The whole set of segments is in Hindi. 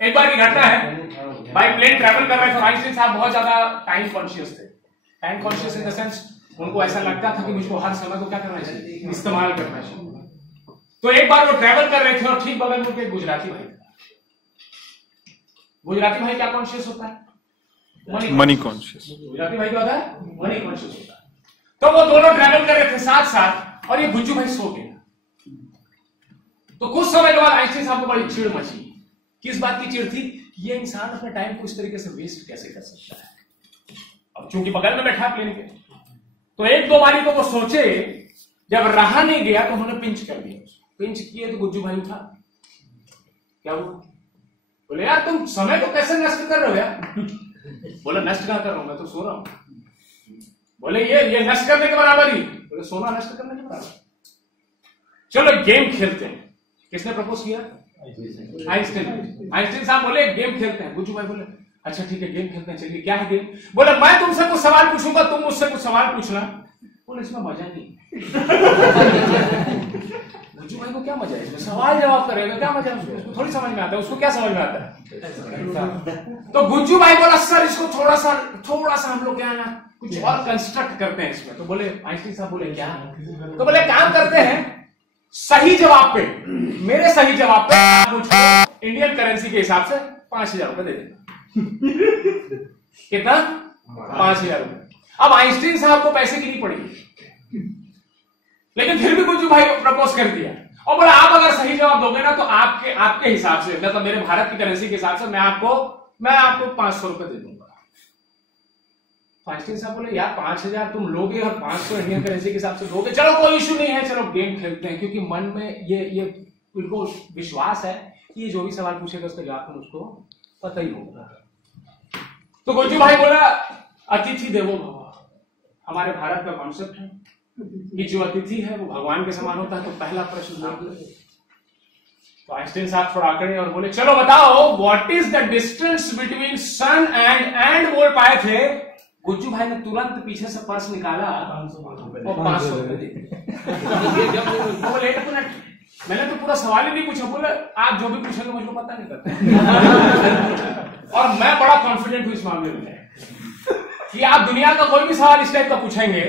एक बार की घटना है, बाई प्लेन ट्रैवल कर रहे थे। आइंस्टीन साहब बहुत ज्यादा टाइम कॉन्शियस थे। Time conscious in the sense उनको ऐसा लगता था कि मुझको हर समय को क्या करना चाहिए, इस्तेमाल करना चाहिए। तो एक बार वो ट्रैवल कर रहे थे और ठीक बगल में उनके गुजराती भाई था। गुजराती भाई क्या कॉन्शियस होता है? Money conscious. गुजराती भाई क्या होता है? मनी कॉन्शियस होता है। तो वो दोनों ट्रैवल कर रहे थे साथ साथ और ये गुज्जू भाई सो गया। तो कुछ समय के बाद आइंस्टीन साहब को बड़ी चिढ़ मची। किस बात की चिढ़ थी? ये इंसान अपने टाइम को इस तरीके से वेस्ट कैसे कर सकता है। अब चूंकि बगल में बैठा प्लेन के, तो एक दो बारी तो वो सोचे, जब रहा नहीं गया तो उन्होंने पिंच कर दिया। पिंच किए तो गुज्जू भाई उठा। क्या हुआ? बोले यार तुम समय को कैसे नष्ट कर रहे हो यार? बोले नष्ट क्या कर रहा हूं, मैं तो सो रहा हूं। बोले ये नष्ट करने के बराबर ही। बोले सोना नष्ट करने के बराबर। चलो गेम खेलते हैं। किसने प्रपोज किया? आइंस्टीन। आइंस्टीन साहब बोले गेम खेलते हैं। गुज्जू भाई बोले अच्छा ठीक है गेम खेलते हैं, चलिए क्या है गेम? बोले मैं तुमसे कुछ सवाल पूछूंगा, तुम मुझसे कुछ सवाल पूछना। बोले इसमें मजा नहीं। गुज्जू भाई को क्या मजा है इसमें? सवाल जवाब करेगा, क्या मजा है उसको? थोड़ी समझ में आता है उसको। क्या समझ में आता है? तो गुज्जू भाई बोला सर इसको थोड़ा सा हम लोग क्या है ना कुछ और कंस्ट्रक्ट करते हैं इसमें। तो बोले आइंस्टीन साहब बोले क्या? तो बोले काम करते हैं, सही जवाब पे, मेरे सही जवाब पे आप मुझको इंडियन करेंसी के हिसाब से 5,000 रुपए दे देना। कितना? 5,000 रुपए। अब आइंस्टीन साहब को पैसे की नहीं पड़ी, लेकिन फिर भी गुज्जू भाई प्रपोज कर दिया और बोला आप अगर सही जवाब दोगे ना तो आपके हिसाब से, मतलब मेरे भारत की करेंसी के हिसाब से मैं आपको 500 रुपए दे दूंगा। आइंस्टीन साहब बोले यार 5,000 तुम लोगे और 500 इंडियन करेंसी के हिसाब से दोगे, चलो कोई इशू नहीं है, चलो गेम खेलते हैं। क्योंकि मन में ये उनको विश्वास है कि ये जो भी सवाल पूछेगा उसका जवाब तो मुझको पता ही होगा। तो गुज्जू भाई बोला अतिथि देवो भव, हमारे भारत का कॉन्सेप्ट है कि जो अतिथि है वो भगवान के समान होता है। तो पहला प्रश्न तो आइंस्टीन साहब थोड़ा आंकड़े और बोले चलो बताओ what is the distance between sun and बोल पाए थे। गुज्जू भाई ने तुरंत पीछे से पर्स निकाला और 500 रुपए दे दिए। बोले एक मिनट, मैंने तो पूरा सवाल ही नहीं पूछा। बोले आप जो भी पूछेंगे मुझको पता नहीं करता। और मैं बड़ा कॉन्फिडेंट हूं इस मामले में कि आप दुनिया का कोई भी सवाल इस टाइप का पूछेंगे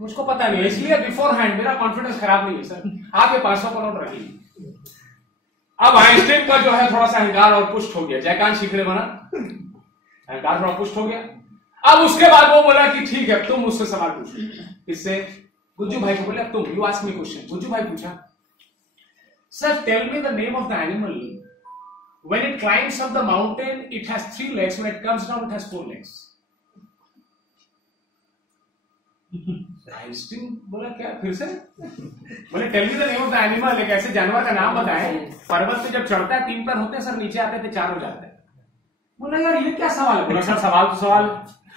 मुझको पता नहीं है, इसलिए बिफोर हैंड मेरा कॉन्फिडेंस खराब नहीं है सर, आप ये 500 का नोट रखिए। अब आइंस्टीन का जो है थोड़ा सा अहंकार और पुष्ट हो गया, जयकांत शिखरे बना, अहंकार थोड़ा पुष्ट हो गया। अब उसके बाद वो बोला कि ठीक है तुम मुझसे सवाल पूछो। इससे गुज्जू भाई को बोले तुम you ask me question. Gujju भाई पूछा sir tell me the name of the animal when it climbs up the mountain it has 3 legs, when it comes down it has 4 legs। Einstein बोला क्या फिर से? बोले tell me the name of the animal, एक ऐसे जानवर का नाम बताएं पर्वत पे जब चढ़ता है 3 पैर होते हैं सर, नीचे आते थे 4 हो जाते हैं। बोला यार ये क्या सवाल है? बोला सर सवाल तो सवाल,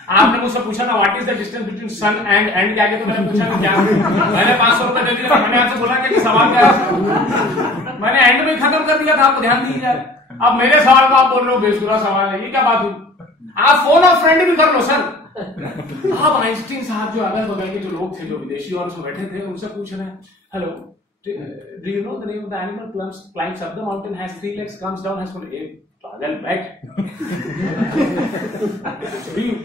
आपने मुझसे पूछा ना what is the distance between sun and जाके तो मैंने पूछा कि क्या, मैंने 500 रुपए दे दिया। मैंने आपसे बोला कि सवाल क्या है, मैंने एंड में खत्म कर दिया था, आपको ध्यान दीजिए। अब मेरे सवाल को आप बोल रहे हो बेसुरा सवाल है, ये क्या बात हुई? आप फोन और फ्रेंड भी कर लो सर। अब आइंस्टीन साहब जो अगल बगल के जो लोग थे, जो विदेशी और उसमें बैठे थे, उनसे पूछ रहे हैं hello do you know the name of the animal climbs up the mountain has 3 legs comes down has 4 legs। पागल बैठ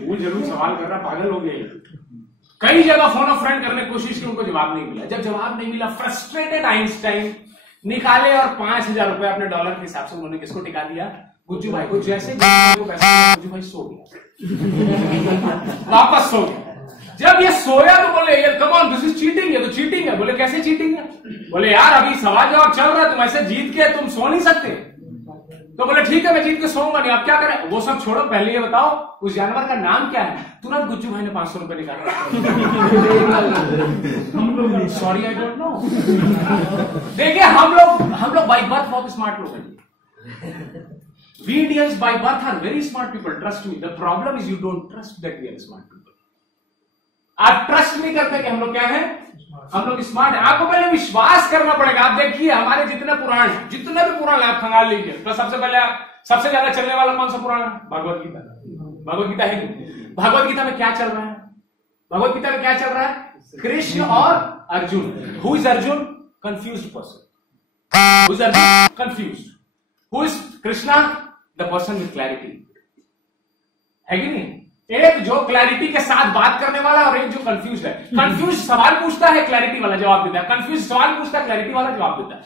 वो जरूर सवाल कर रहा, पागल हो गया। कई जगह फोन ऑफ फ्रेंड करने की कोशिश की, उनको जवाब नहीं मिला। जब जवाब नहीं मिला फ्रस्ट्रेटेड आइंस्टाइन निकाले और 5,000 रुपए अपने डॉलर के हिसाब से उन्होंने किसको टिका दिया? गुज्जू भाई को। जैसे गुज्जू भाई सो गया, वापस सो गया। जब ये सोया तो बोले come on this is cheating, ये तो चीटिंग है। बोले कैसे चीटिंग है? बोले यार अभी सवाल जवाब चल रहा है, तुम ऐसे जीत के तुम सो नहीं सकते। तो बोले ठीक है मैं जीत के सोऊंगा नहीं, आप क्या करें? वो सब छोड़ो, पहले ये बताओ उस जानवर का नाम क्या है। तुरंत गुज्जू भाई ने 500 रुपए निकाला। Sorry I don't know. देखिए हम लोग बाय बर्थ बहुत स्मार्ट लोग हैं। We Indians by birth are very smart people, trust me. The problem is you don't trust that we are smart people. आप ट्रस्ट नहीं करते कि हम लोग क्या हैं, हम लोग स्मार्ट हैं। आपको पहले विश्वास करना पड़ेगा। आप देखिए हमारे जितने भी पुराण आप खंगाल लीजिए, तो सबसे पहले सबसे ज्यादा चलने वाला कौन सा पुराण है? भगवत गीता। भगवत गीता है कि भगवत गीता में क्या चल रहा है? भगवत गीता में क्या चल रहा है? कृष्ण और Arjun. Who is Arjun? Confused person. Who is Arjun? Confused. Who is Krishna? The person with clarity, है कि नहीं? एक जो क्लैरिटी के साथ बात करने वाला और एक जो कंफ्यूज है। कंफ्यूज सवाल पूछता है, क्लैरिटी वाला जवाब देता है, कंफ्यूज सवाल पूछता है, क्लैरिटी वाला जवाब देता है।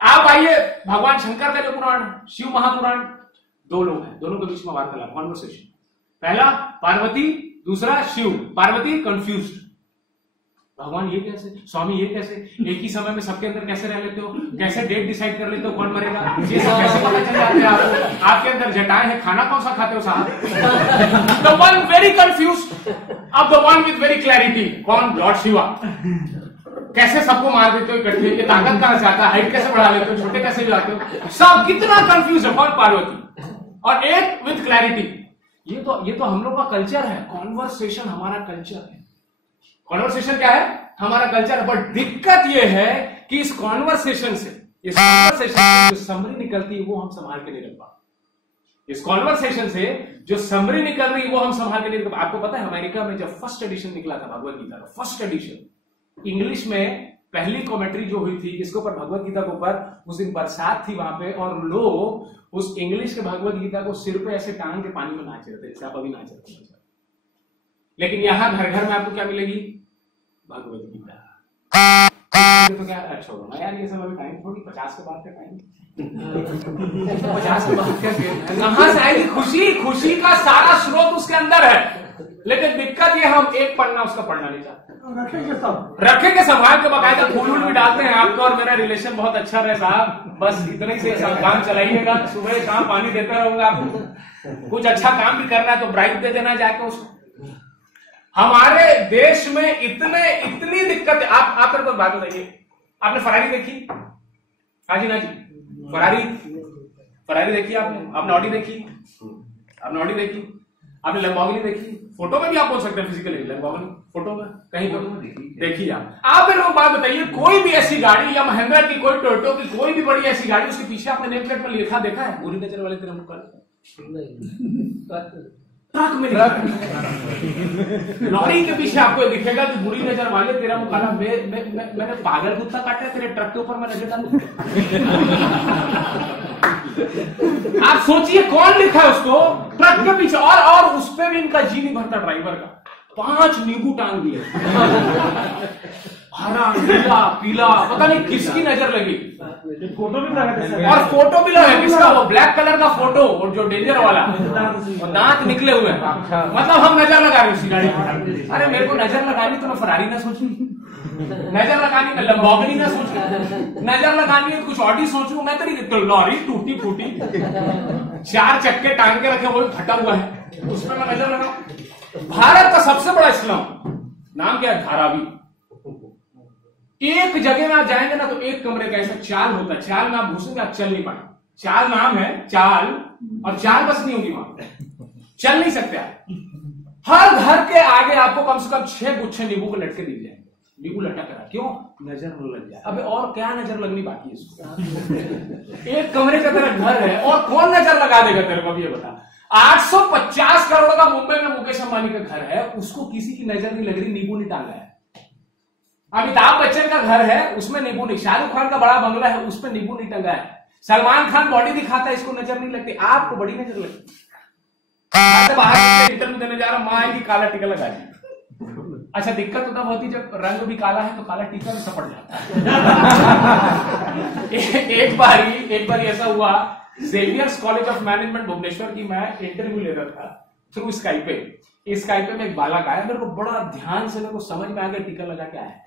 आप आइए भगवान शंकर का जो पुराण, शिव महापुराण, दो लोग हैं, दोनों के बीच में वार्तालाप, कॉन्वर्सेशन। पहला पार्वती, दूसरा शिव। पार्वती कंफ्यूज्ड, भगवान ये कैसे, स्वामी ये कैसे, एक ही समय में सबके अंदर कैसे रह लेते हो, कैसे डेट डिसाइड कर लेते हो कौन मरेगा, ये सब कैसे पता चल जाते हैं आपको, आपके अंदर जटाएं हैं, खाना कौन सा खाते हो साहब? द वन वेरी कंफ्यूज्ड, अब the one with very clarity, कौन? लॉर्ड शिवा। कैसे सबको मार देते हो इकट्ठे, ये ताकत कहां से आता है, हाइट कैसे बढ़ा लेते हो, छोटे कैसे भी आते हो, सब कितना कंफ्यूज है। कौन? पार्वती। और एक विद क्लैरिटी। ये तो हम लोग का कल्चर है, कॉन्वर्सेशन हमारा कल्चर है। कॉन्वर्सेशन क्या है? हमारा कल्चर। बट दिक्कत यह है कि इस कॉन्वर्सेशन से जो समरी निकलती है वो हम संभाल के नहीं रख पाते। इस कॉन्वर्सेशन से जो समरी निकल रही है वो हम संभाल के नहीं रख पाते। आपको पता है अमेरिका में जब फर्स्ट एडिशन निकला था भगवत गीता का, फर्स्ट एडिशन इंग्लिश में पहली कॉमेंट्री जो हुई थी इसके ऊपर, भगवत गीता के ऊपर, उस दिन बरसात थी वहां पे और लोग उस इंग्लिश के भगवत गीता को सिर पे ऐसे टांग के पानी में नाच रहे थे, जैसे आप अभी नाच रहे थे। लेकिन यहां घर घर में आपको क्या मिलेगी? भगवत गीता। तो क्या छोड़ो ना यार, ये सब अभी टाइम थोड़ी, 50 के बाद का टाइम, 50 के बाद का कहां से आएगी खुशी? खुशी का सारा स्रोत उसके अंदर है। लेकिन दिक्कत ये, हम एक पढ़ना उसका पढ़ना नहीं चाहते, रखे के संभाल के बकायदा फूल भी डालते हैं। आपका और मेरा रिलेशन बहुत अच्छा रहे साहब, बस इतने से काम चलाइएगा, सुबह शाम पानी देता रहूंगा आपको। कुछ अच्छा काम भी करना है तो ब्राइब दे देना जाके उसको। हमारे देश में इतनी दिक्कत है। आप मेरे को बात बताइए, आपने फरारी देखी? हाँ जी ना जी, फरारी देखी आपने ऑडी देखी? आपने ऑडी देखी? आपने लैम्बोर्गिनी देखी? फोटो में भी आप बोल सकते हैं, फिजिकली लैम्बोर्गिनी फोटो में कहीं पर देखी आप मेरे को बात बताइए, कोई भी ऐसी गाड़ी या महिंद्रा की, कोई टोयोटो की, कोई भी बड़ी ऐसी गाड़ी, उसके पीछे आपने नेम प्लेट पर लिखा देखा है बुरी नजर वाले तेरा मुख ट्रक में लिखा है। लॉरी के पीछे आपको दिखेगा कि बुरी नजर वाले तेरा मुख काला। मैंने पागल कुत्ता काटा तेरे ट्रक के ऊपर, मैं नजर डालू? आप सोचिए कौन लिखा है उसको ट्रक के पीछे, और उस पे भी इनका जी नहीं भरता ड्राइवर का। 5 नींबू टांग दिए, हरा नीला पीला, पता नहीं किसकी नजर लगी। फोटो भी लगा, और फोटो भी लगा किसका? वो ब्लैक कलर का फोटो, और जो डेंजर वाला, और दांत निकले हुए हैं। मतलब हम नजर लगा रहे उसी गाड़ी पर। अरे मेरे को नजर लगानी तो मैं फरारी ना सोचूं, नजर लगानी मैं लैम्बोर्गिनी ना सोचूं, नजर लगानी है कुछ ऑडी सोचूं मैं, तेरी लॉरी टूटी फूटी 4 चक्के टांग के रखे, वो भी फटा हुआ है, उसमें मैं नजर लगाऊं। भारत का सबसे बड़ा स्लम, नाम क्या है? धारावी। एक जगह में आप जाएंगे ना तो एक कमरे का ऐसा चाल होता है, चाल में आप घुसेंगे आप चल नहीं पाएंगे। चाल नाम है, चाल, और चाल बस नहीं होगी वहां, चल नहीं सकते आप। हर घर के आगे आपको कम से कम 6 गुच्छे नींबू को लटके दिख जाएंगे। नींबू लटक रहा, क्यों? नजर न लग जाए। अबे और क्या नजर लगनी बाकी है इसको? एक कमरे का तेरा घर है और कौन नजर लगा देगा तेरे को? ये बता। 850 करोड़ का मुंबई में मुकेश अंबानी का घर है, उसको किसी की नजर नहीं लग रही, नींबू नहीं टांगा है। अमिताभ बच्चन का घर है, उसमें नींबू नहीं। शाहरुख खान का बड़ा बंगला है, उसमें नींबू नहीं टंगा है। सलमान खान बॉडी दिखाता है, इसको नजर नहीं लगती, आपको बड़ी नजर लगती। बाहर इंटरव्यू देने जा रहा, मां आएगी काला टीका लगा दी। अच्छा, दिक्कत तो तब होती जब रंग भी काला है तो काला टीका भी सपट जाता है। एक बार ऐसा हुआ, Xavier's college of management Bhubaneswar की मैं इंटरव्यू ले रहा था थ्रू स्काइप पे में एक बालक आया, मेरे को बड़ा ध्यान से मेरे को समझ में आ गया टीका लगा क्या है।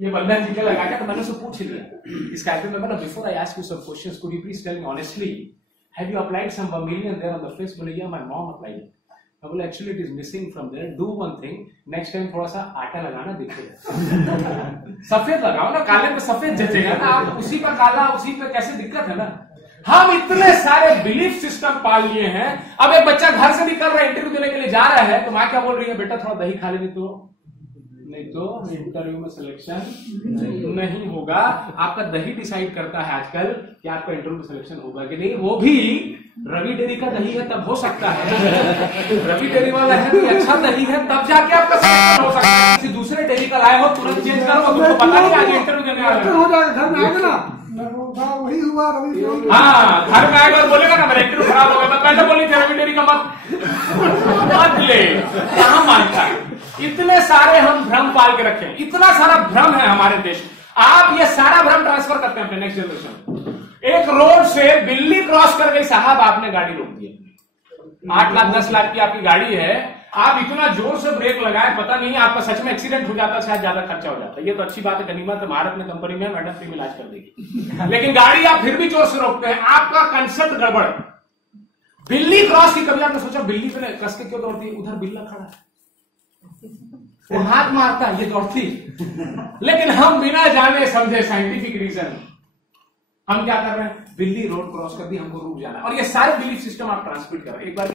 ये बंदा टीका लगा क्या, तो मैंने उससे पूछ लिया स्काइप में, मतलब before I ask you some questions could you please tell me honestly have you applied some vermilion there on the face? बोले या माय मॉम अप्लाइड। मैं बोला actually it is missing from there, do one thing, next time थोड़ा सा आटा लगाना दिखेगा। सफेद लगाओ ना, काले पे सफेद जचेगा ना, आप उसी पर काला उसी पे कैसे, दिक्कत है ना। हम इतने सारे बिलीफ सिस्टम पाल लिए हैं। अब एक बच्चा घर से निकल रहा है, इंटरव्यू देने के लिए जा रहा है, तो माँ क्या बोल रही है? बेटा थोड़ा दही खा ले, नहीं तो इंटरव्यू में सिलेक्शन नहीं होगा। आपका दही डिसाइड करता है आजकल कि आपका इंटरव्यू में सिलेक्शन होगा कि नहीं। वो भी रवि डेयरी का दही है तब हो सकता है, रवि डेयरी वाला है तो अच्छा दही है तब जाके आपका सिलेक्शन हो सकता है। किसी दूसरे डेयरी का लाए हो तुरंत चेंज करो, तुमको पता नहीं आगे इंटरव्यू देने आ रहा है, हो जाएगा, घर में आएगा ना, वही हुआ रवि फेल। हाँ, घर में आएगा और बोलेगा ना मेरा इंटरव्यू खराब हो गया, मैं पहले बोली थी रवि टेरी का मत ले, कहां मानता है। इतने सारे हम भ्रम पाल के रखे हैं, इतना सारा भ्रम है हमारे देश में। आप ये सारा भ्रम ट्रांसफर करते हैं अपने नेक्स्ट जनरेशन। एक रोड से बिल्ली क्रॉस कर गई साहब, आपने गाड़ी रोक दी, 8 लाख 10 लाख की आपकी गाड़ी है, आप इतना जोर से ब्रेक लगाए, पता नहीं आपका सच में एक्सीडेंट हो जाता, शायद ज्यादा खर्चा हो जाता। ये तो अच्छी बात है, गनीमत है, भारत में कंपनी में मैडम फ्री में इलाज कर देगी। लेकिन गाड़ी आप फिर भी जोर से रोकते हैं, आपका कंसेप्ट गड़बड़। बिल्ली क्रॉस की, कभी आपने सोचा बिल्ली पे कस के क्यों दौड़ती है? उधर बिल्ला खड़ा है, वो हाथ मारता है, ये दौड़ती। लेकिन हम बिना जाने समझे साइंटिफिक रीजन हम क्या कर रहे हैं, बिल्ली रोड क्रॉस कर दी, हमको रुक जाना। और ये सारे बिलीफ सिस्टम आप ट्रांसमिट कर रहे हैं। एक बार